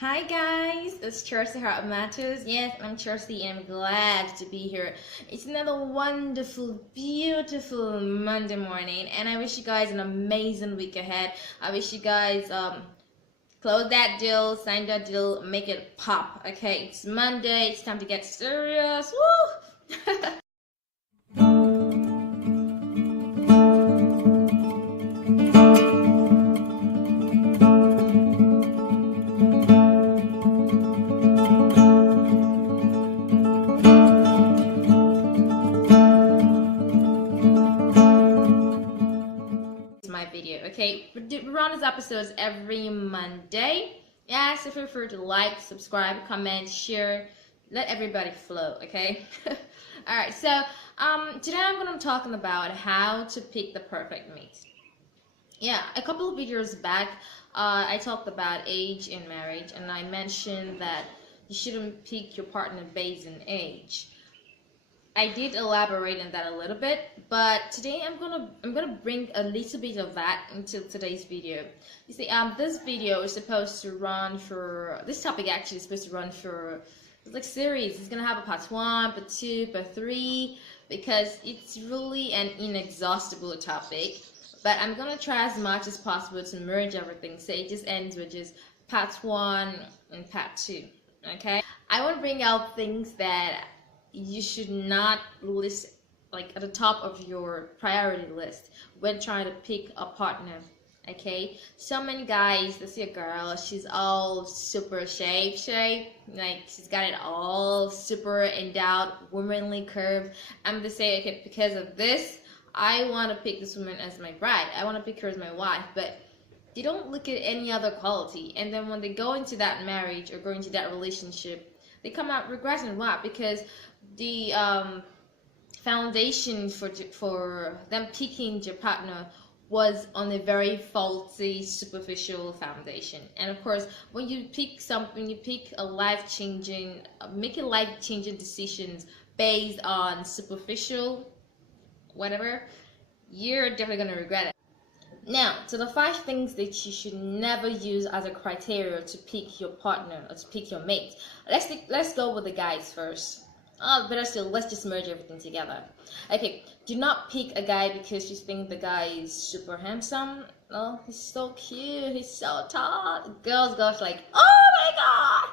Hi guys, it's Chercyheartmatterz. Yes, I'm Chercy and I'm glad to be here. It's another wonderful, beautiful Monday morning and I wish you guys an amazing week ahead. I wish you guys close that deal, sign that deal, make it pop. Okay, it's Monday, it's time to get serious. Woo! My video. Okay, we're on these episodes every Monday. Yeah, so feel free to like, subscribe, comment, share, let everybody flow. Okay. All right, so today I'm going to be talking about how to pick the perfect mate. Yeah, a couple of videos back I talked about age in marriage, and I mentioned that you shouldn't pick your partner based on age. I did elaborate on that a little bit, but today I'm gonna bring a little bit of that into today's video. You see, this video is supposed to run for, this topic actually is supposed to run for, it's like series. It's gonna have a part 1, part 2, part 3, because it's really an inexhaustible topic. But I'm gonna try as much as possible to merge everything, so it just ends with just part 1 and part 2. Okay, I want to bring out things that you should not list like at the top of your priority list when trying to pick a partner. Okay, so many guys, they see a girl, she's all super shape, like she's got it all super endowed, womanly curve, and they say, okay, because of this I want to pick this woman as my bride, I want to pick her as my wife, but they don't look at any other quality, and then when they go into that marriage or go into that relationship, they come out regretting. Why? Because the foundation for them picking your partner was on a very faulty, superficial foundation. And of course, when you pick something, you pick a life-changing, making life-changing decisions based on superficial, whatever, you're definitely gonna regret it. Now, to the 5 things that you should never use as a criteria to pick your partner or to pick your mate. Let's go with the guys first. Oh, better still, let's just merge everything together. Okay, do not pick a guy because you think the guy is super handsome. Oh, he's so cute, he's so tall. Girls goes like, oh my god,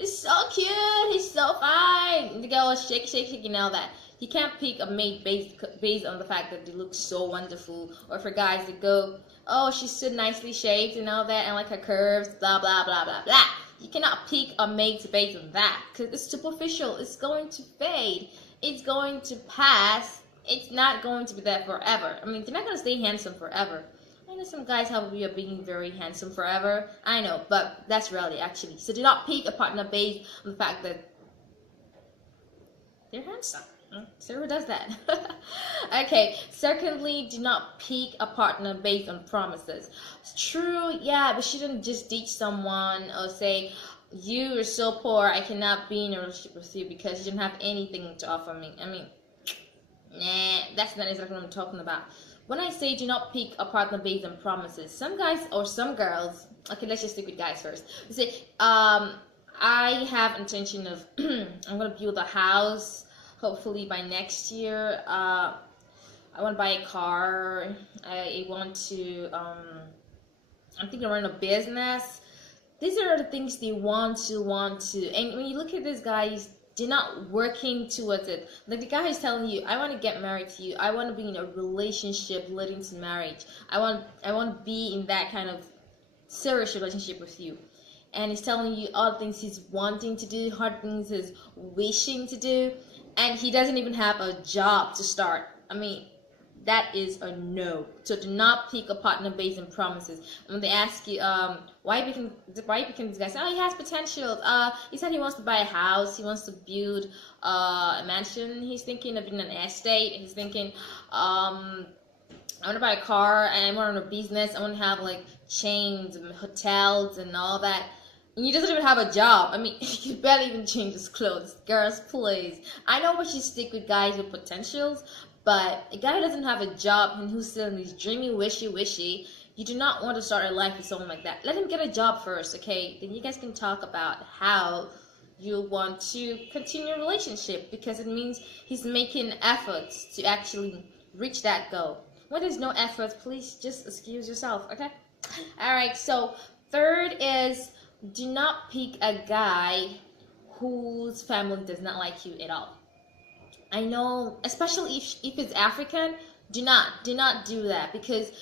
he's so cute, he's so fine. The girl is shaking and all that. You can't pick a mate based on the fact that they look so wonderful, or for guys that go, oh, she's so nicely shaped and all that, and like her curves, blah blah blah blah blah. You cannot pick a mate based on that because it's superficial. It's going to fade. It's going to pass. It's not going to be there forever. I mean, they're not going to stay handsome forever. I know some guys have a way of being very handsome forever. I know, but that's reality actually. So do not pick a partner based on the fact that they're handsome. So who does that? Okay, secondly, do not pick a partner based on promises. It's true, yeah, but shouldn't just ditch someone or say, you are so poor, I cannot be in a relationship with you because you don't have anything to offer me. I mean, nah, that's not exactly what I'm talking about. When I say do not pick a partner based on promises, some guys or some girls, okay, let's just stick with guys first. They say, I have intention of, I'm going to build a house, hopefully by next year. I want to buy a car. I want to, I'm thinking of running a business. These are the things they want to. And when you look at these guys, they're not working towards it. Like the guy who's telling you, I want to get married to you. I want to be in a relationship leading to marriage. I want to be in that kind of serious relationship with you. And he's telling you all the things he's wanting to do, hard things he's wishing to do, and he doesn't even have a job to start. I mean, that is a no. So do not pick a partner based on promises. And when they ask you, why became this guy? Oh, he has potential. He said he wants to buy a house. He wants to build a mansion. He's thinking of being an estate. He's thinking, I want to buy a car and I want to run a business. I want to have like chains and hotels and all that. And he doesn't even have a job. I mean, he barely even change his clothes. Girls, please. I know we should stick with guys with potentials, but a guy who doesn't have a job and who's still in his dreamy, wishy-wishy, you do not want to start a life with someone like that. Let him get a job first, okay? Then you guys can talk about how you want to continue a relationship, because it means he's making efforts to actually reach that goal. When there's no effort, please just excuse yourself, okay? Alright, so third is, do not pick a guy whose family does not like you at all. I know, especially if it's African, do not do that, because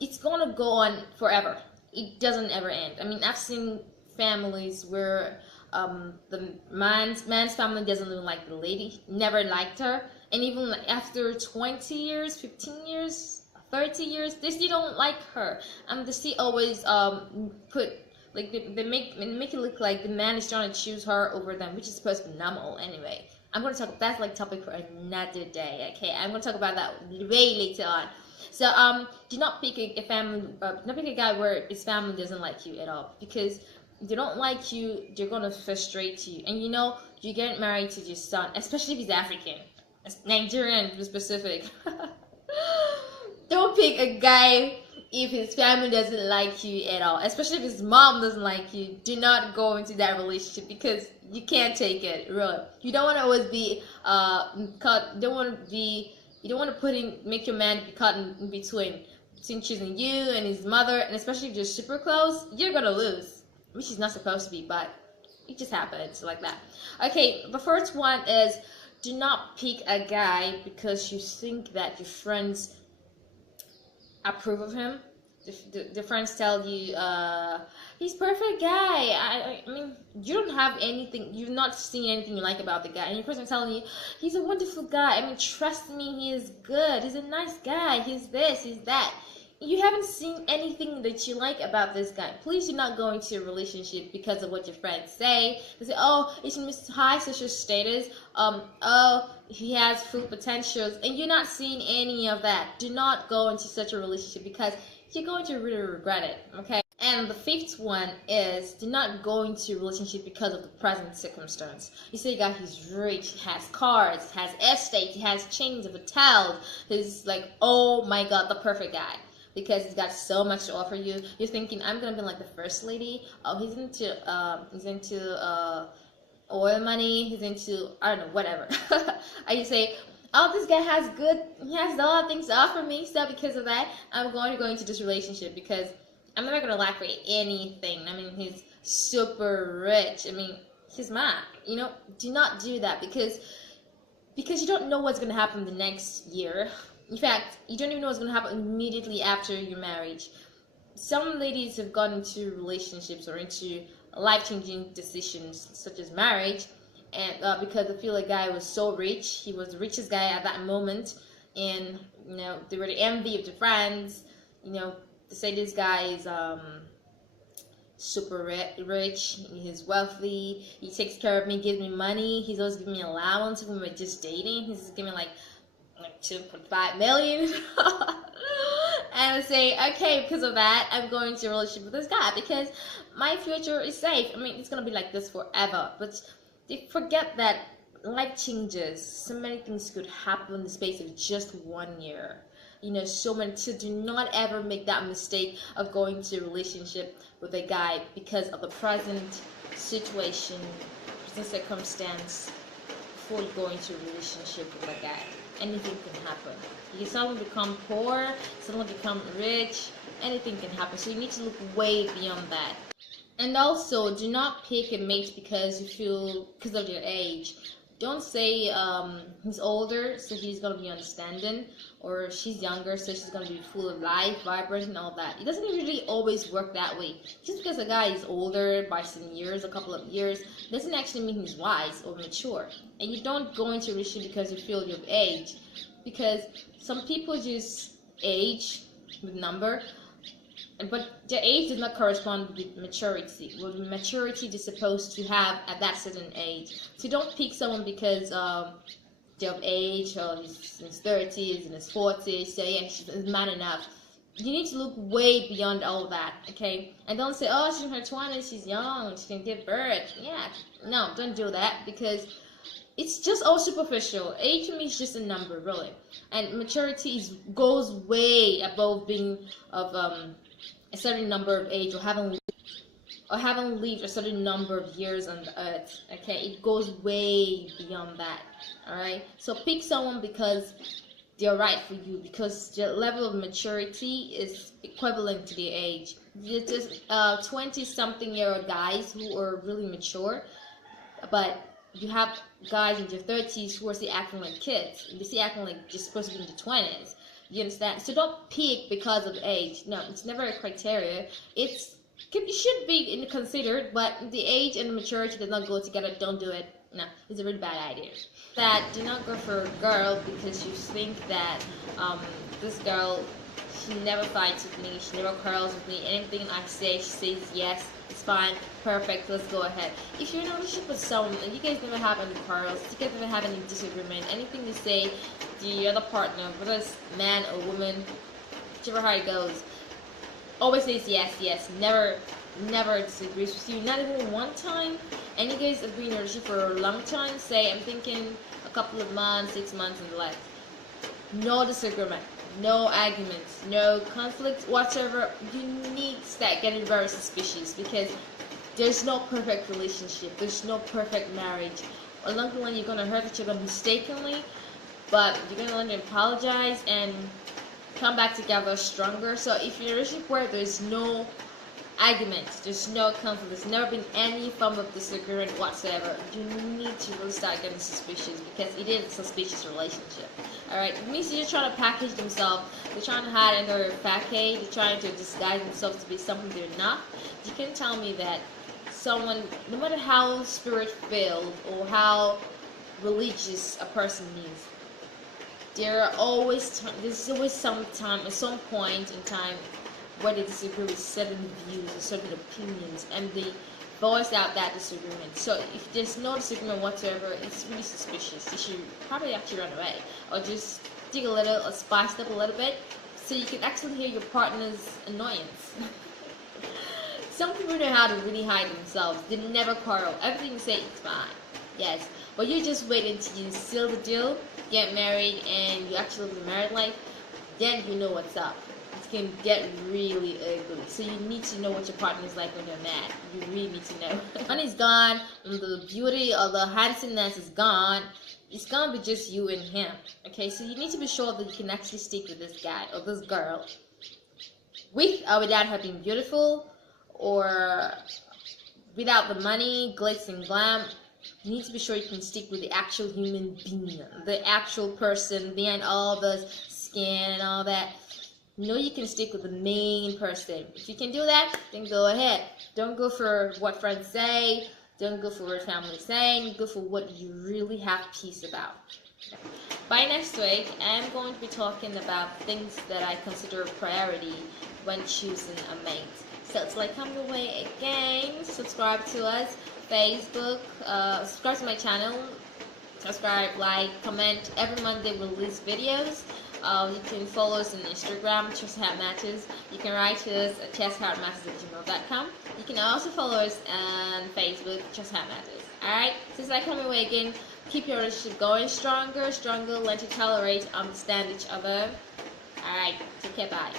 it's gonna go on forever. It doesn't ever end. I mean, I've seen families where the man's family doesn't even like the lady, never liked her, and even after 20 years, 15 years, 30 years, they still don't like her. They still always put, like, they make it look like the man is trying to choose her over them, which is supposed to be normal anyway. I'm going to talk, that's like topic for another day, okay? I'm going to talk about that way later on. So do not pick a guy where his family doesn't like you at all, because if they don't like you, they're going to frustrate you. And you know, you get married to your son, especially if he's African, Nigerian to be specific. Don't pick a guy if his family doesn't like you at all, especially if his mom doesn't like you. Do not go into that relationship, because you can't take it, really. You don't want to always be caught. You don't want to make your man be caught in between choosing you and his mother, and especially if you're super close, you're gonna lose, which is not supposed to be, but it just happens like that. Okay, the first one is, do not pick a guy because you think that your friends approve of him. The friends tell you, he's perfect guy. I mean, you don't have anything, you've not seen anything you like about the guy, and your person telling you, he's a wonderful guy. I mean, trust me, he is good. He's a nice guy. He's this, he's that. You haven't seen anything that you like about this guy. Please do not go into a relationship because of what your friends say. They say, oh, he's from high social status. Oh, he has full potentials, and you're not seeing any of that. Do not go into such a relationship, because you're going to really regret it, okay? And the fifth one is, do not go into a relationship because of the present circumstance. You say, guy, he's rich, he has cars, he has estate, he has chains of hotels. He's like, oh my God, the perfect guy, because he's got so much to offer you. You're thinking, I'm gonna be like the first lady. Oh, he's into oil money. He's into, I don't know, whatever. And you say, oh, this guy he has a lot of things to offer me, so because of that, I'm going to go into this relationship, because I'm never gonna lack for anything. I mean, he's super rich. I mean, he's mine. You know, do not do that, because you don't know what's gonna happen the next year. In fact, you don't even know what's going to happen immediately after your marriage. Some ladies have gone into relationships or into life-changing decisions, such as marriage, and because they feel like guy was so rich, he was the richest guy at that moment, and you know, they were the envy of the friends. You know, they say this guy is super rich, he's wealthy, he takes care of me, gives me money, he's always giving me allowance when we're just dating. He's giving me like 2.5 million. And I say, okay, because of that, I'm going to a relationship with this guy, because my future is safe. I mean, it's gonna be like this forever. But they forget that life changes. So many things could happen in the space of just 1 year. You know, so many. So do not ever make that mistake of going to a relationship with a guy because of the present situation, present circumstance, before you go into a relationship with a guy. Anything can happen. You can suddenly become poor, suddenly become rich, anything can happen. So you need to look way beyond that. And also, do not pick a mate because you feel, because of their age. Don't say he's older, so he's gonna be understanding, or she's younger, so she's gonna be full of life, vibrant, and all that. It doesn't really always work that way. Just because a guy is older by some years, a couple of years, doesn't actually mean he's wise or mature. And you don't go into a relationship because you feel your age, because some people just age with number, but their age does not correspond with maturity. With maturity they're supposed to have at that certain age. So don't pick someone because they're of age, or he's in his 30s, in his 40s, so yeah, she's man enough. You need to look way beyond all that, okay? And don't say, oh, she's in her 20s, she's young, she can give birth. Yeah, no, don't do that, because it's just all superficial. Age to me is just a number, really, and maturity goes way above being of a certain number of age, or having lived a certain number of years on the earth. Okay, it goes way beyond that. All right, so pick someone because they're right for you, because their level of maturity is equivalent to their age. You're just 20-something-year-old guys who are really mature, but you have guys in their 30s who are still acting like kids. They're still acting like they're supposed to be in their 20s. You understand? So don't pick because of age. No, it's never a criteria. It should be considered, but the age and the maturity does not go together. Don't do it. No, it's a really bad idea. That do not go for a girl because you think that this girl, she never fights with me, she never quarrels with me. Anything I say, she says yes, it's fine, perfect, let's go ahead. If you're in a relationship with someone and you guys never have any quarrels, you guys never have any disagreement, anything you say, the other partner, whether it's man or woman, whichever how it goes, always says yes, yes, never disagrees with you, not even one time. And you guys have been in a relationship for a long time, say I'm thinking a couple of months, 6 months and less. No disagreement, no arguments, no conflict whatsoever. You need to start getting very suspicious, because there's no perfect relationship, there's no perfect marriage. Along the line, you're gonna hurt each other mistakenly, but you're gonna learn to apologize and come back together stronger. So if you're in a relationship where there's no arguments, there's no conflict, there's never been any form of disagreement whatsoever, you need to really start getting suspicious, because it is a suspicious relationship. Alright, it means they're trying to package themselves, they're trying to hide under a facade, they're trying to disguise themselves to be something they're not. You can tell me that someone, no matter how spirit-filled or how religious a person is, there's always some time, at some point in time, where they disagree with certain views or certain opinions, and they voice out that disagreement. So if there's no disagreement whatsoever, it's really suspicious. You should probably actually run away, or just dig a little, or spice it up a little bit, so you can actually hear your partner's annoyance. Some people know how to really hide themselves. They never quarrel. Everything you say is fine. Yes, but you just wait until you seal the deal, get married, and you actually live a married life. Then you know what's up. It can get really ugly. So you need to know what your partner is like when they're mad. You really need to know. Money's gone, and the beauty or the handsomeness is gone. It's gonna be just you and him. Okay, so you need to be sure that you can actually stick with this guy or this girl, with or without her being beautiful, or without the money, glitz and glam. You need to be sure you can stick with the actual human being, the actual person behind all the skin and all that. You know you can stick with the main person. If you can do that, then go ahead. Don't go for what friends say. Don't go for what family is saying. Go for what you really have peace about. By next week, I'm going to be talking about things that I consider a priority when choosing a mate. So it's like, come your way again. Subscribe to us. Facebook. Subscribe to my channel. Subscribe, like, comment. Every Monday we release videos. You can follow us on Instagram, Chercyheartmatterz. You can write to us at Chercyheartmatterz@gmail.com. You can also follow us on Facebook, Chercyheartmatterz. Alright, since I come away again, keep your relationship going stronger, learn to tolerate, understand each other. Alright, take care, bye.